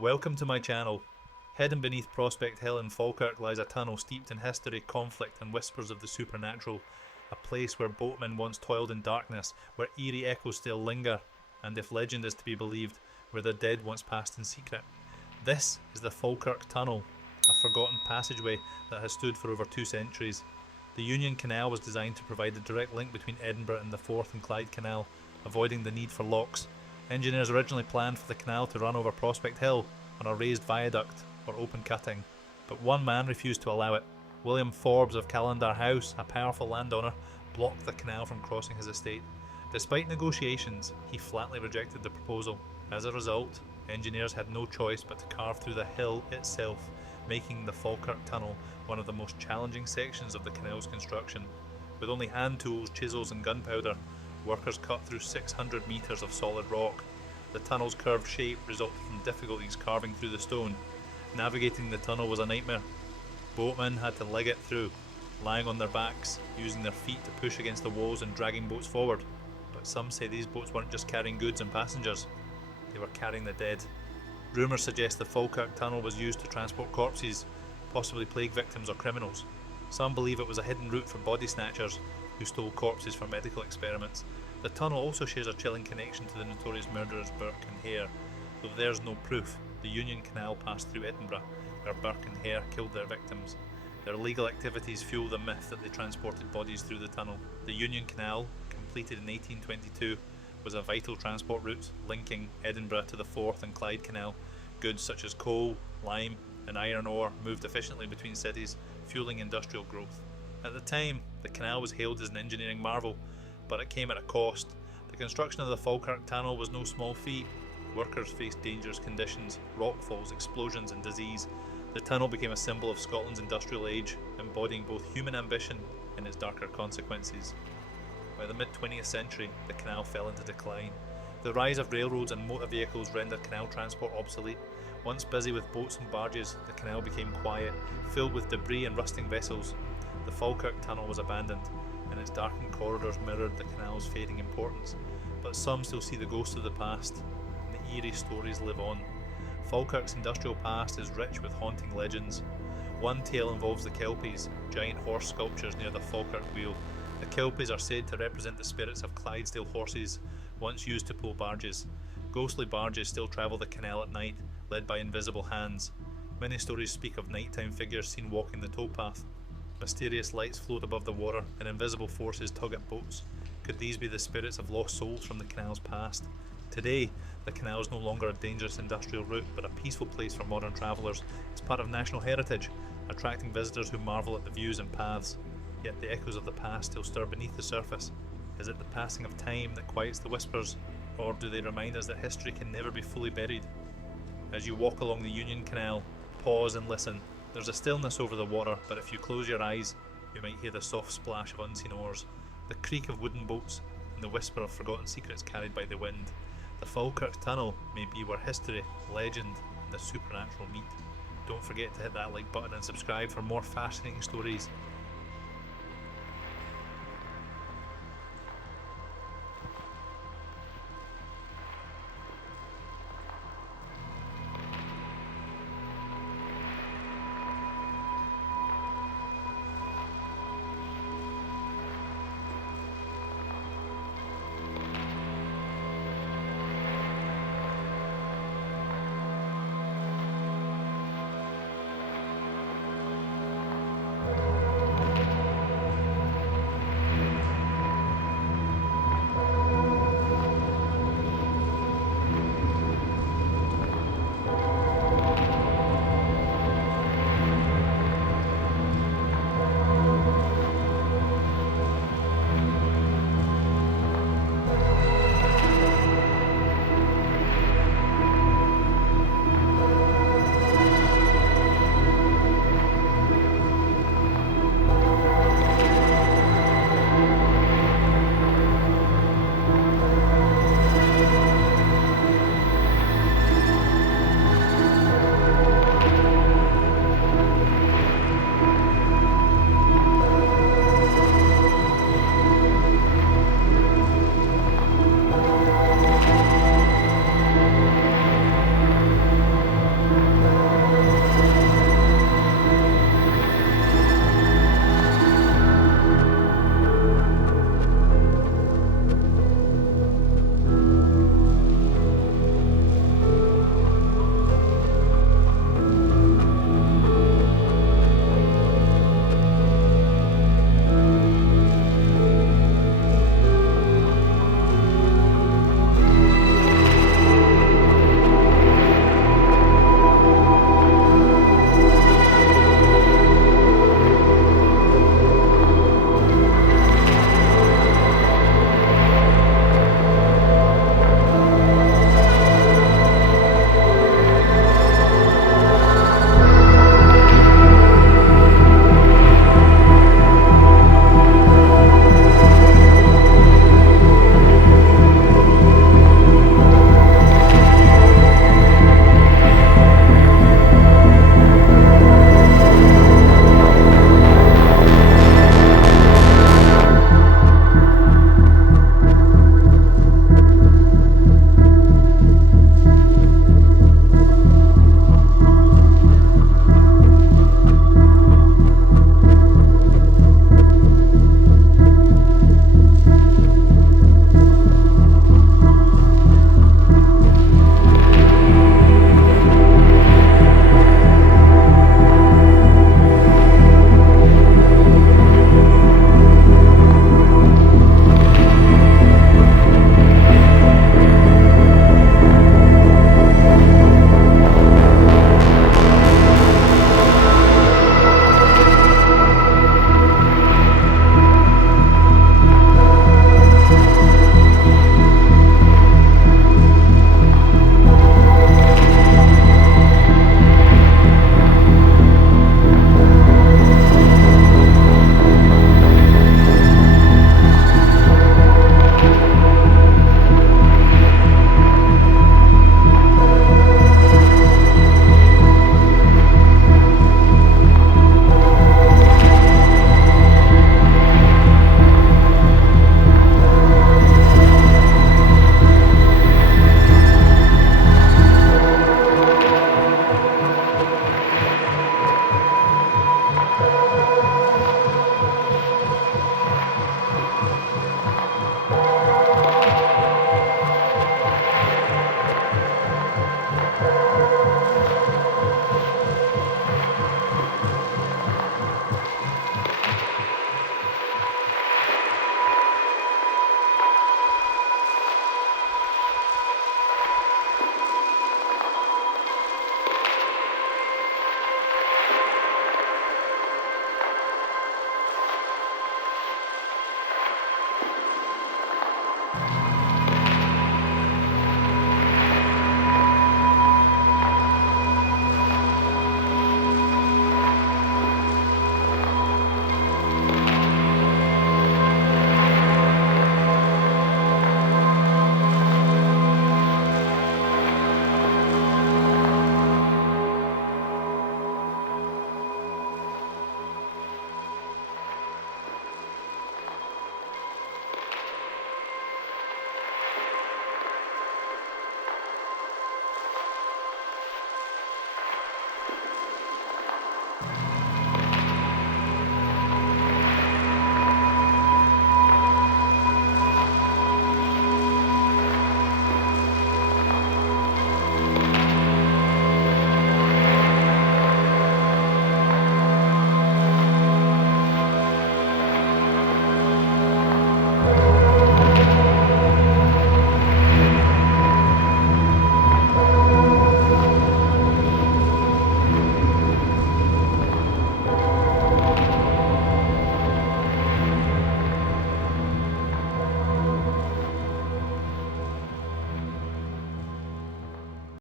Welcome to my channel. Hidden beneath Prospect Hill in Falkirk lies a tunnel steeped in history, conflict and whispers of the supernatural. A place where boatmen once toiled in darkness, where eerie echoes still linger, and if legend is to be believed, where the dead once passed in secret. This is the Falkirk Tunnel, a forgotten passageway that has stood for over 2 centuries. The Union Canal was designed to provide a direct link between Edinburgh and the Forth and Clyde Canal, avoiding the need for locks. Engineers originally planned for the canal to run over Prospect Hill on a raised viaduct or open cutting, but one man refused to allow it. William Forbes of Calendar House, a powerful landowner, blocked the canal from crossing his estate. Despite negotiations, he flatly rejected the proposal. As a result, engineers had no choice but to carve through the hill itself, making the Falkirk Tunnel one of the most challenging sections of the canal's construction. With only hand tools, chisels and gunpowder, workers cut through 600 metres of solid rock. The tunnel's curved shape resulted from difficulties carving through the stone. Navigating the tunnel was a nightmare. Boatmen had to leg it through, lying on their backs, using their feet to push against the walls and dragging boats forward. But some say these boats weren't just carrying goods and passengers, they were carrying the dead. Rumours suggest the Falkirk Tunnel was used to transport corpses, possibly plague victims or criminals. Some believe it was a hidden route for body snatchers who stole corpses for medical experiments. The tunnel also shares a chilling connection to the notorious murderers Burke and Hare. Though there's no proof, the Union Canal passed through Edinburgh, where Burke and Hare killed their victims. Their illegal activities fuel the myth that they transported bodies through the tunnel. The Union Canal, completed in 1822, was a vital transport route linking Edinburgh to the Forth and Clyde Canal. Goods such as coal, lime and iron ore moved efficiently between cities, fueling industrial growth. At the time, the canal was hailed as an engineering marvel, but it came at a cost. The construction of the Falkirk Tunnel was no small feat. Workers faced dangerous conditions, rockfalls, explosions and disease. The tunnel became a symbol of Scotland's industrial age, embodying both human ambition and its darker consequences. By the mid-20th century, the canal fell into decline. The rise of railroads and motor vehicles rendered canal transport obsolete. Once busy with boats and barges, the canal became quiet, filled with debris and rusting vessels. The Falkirk Tunnel was abandoned, and its darkened corridors mirrored the canal's fading importance. But some still see the ghosts of the past, and the eerie stories live on. Falkirk's industrial past is rich with haunting legends. One tale involves the Kelpies, giant horse sculptures near the Falkirk Wheel. The Kelpies are said to represent the spirits of Clydesdale horses, once used to pull barges. Ghostly barges still travel the canal at night, led by invisible hands. Many stories speak of nighttime figures seen walking the towpath. Mysterious lights float above the water, and invisible forces tug at boats. Could these be the spirits of lost souls from the canal's past? Today, the canal is no longer a dangerous industrial route, but a peaceful place for modern travellers. It's part of national heritage, attracting visitors who marvel at the views and paths. Yet the echoes of the past still stir beneath the surface. Is it the passing of time that quiets the whispers, or do they remind us that history can never be fully buried? As you walk along the Union Canal, pause and listen. There's a stillness over the water, but if you close your eyes, you might hear the soft splash of unseen oars, the creak of wooden boats, and the whisper of forgotten secrets carried by the wind. The Falkirk Tunnel may be where history, legend, and the supernatural meet. Don't forget to hit that like button and subscribe for more fascinating stories.